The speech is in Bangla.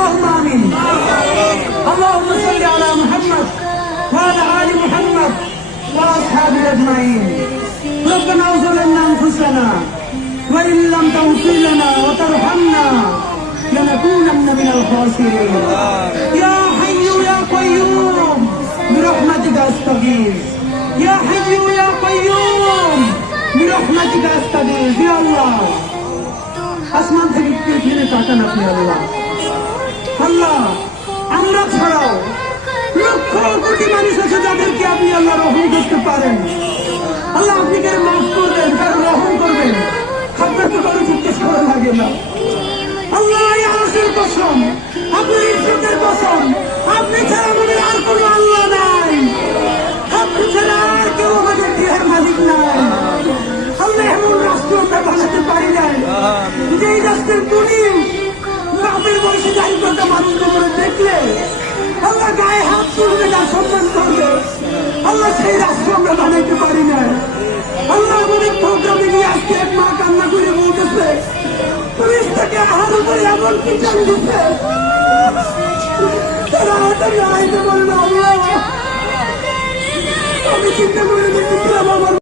اللهم آمين. اللهم صل على محمد وعلى آل محمد وأصحابه أجمعين. ربنا ظلمنا أنفسنا وإن لم تغفر لنا وترحمنا لنكونن من الخاسرين. يا حي يا قيوم برحمتك أستغيث. يا حي يا قيوم برحمتك أستغيث. يا الله আসমান থেকে পৃথিবীতে তাকান আপনি। আল্লাহ আল্লাহ আমরা ছাড়াও লক্ষ কোটি মানুষ আছে যাদেরকে আপনি আল্লাহ রহম করতে পারেন। আল্লাহ আপনি কে মাফ করবেন, কারণ রহম করবেন, আপনার তো কারো জিজ্ঞেস করা লাগে না। আল্লাহ এই আরশের কসম, আপনার ইজ্জতের কসম, আপনি ছাড়া আমাদের আর কোনো আল্লাহ নাই, আপনি ছাড়া আর কেউ আমাদের দেহের মালিক নাই। আল্লাহ এমন রাষ্ট্র আমরা বানাতে পারি নাই যেই রাষ্ট্রের কোনি বাপের বয়সে দায়ী করতে মানুষকে করে দেখলে আল্লাহ গায়ে হাত তুলবে, না সম্মান করবে। আল্লাহ সেই রাষ্ট্র আমরা বানাইতে পারি না। আল্লাহ আমাদের প্রোগ্রামে গিয়ে আজকে এক মা কান্না করে বলতেছে পুলিশ থেকে আহার উপরে এমন কি চান দিচ্ছে তারা হাতে আইতে পারে না। আমি চিন্তা করে দেখেছিলাম আমার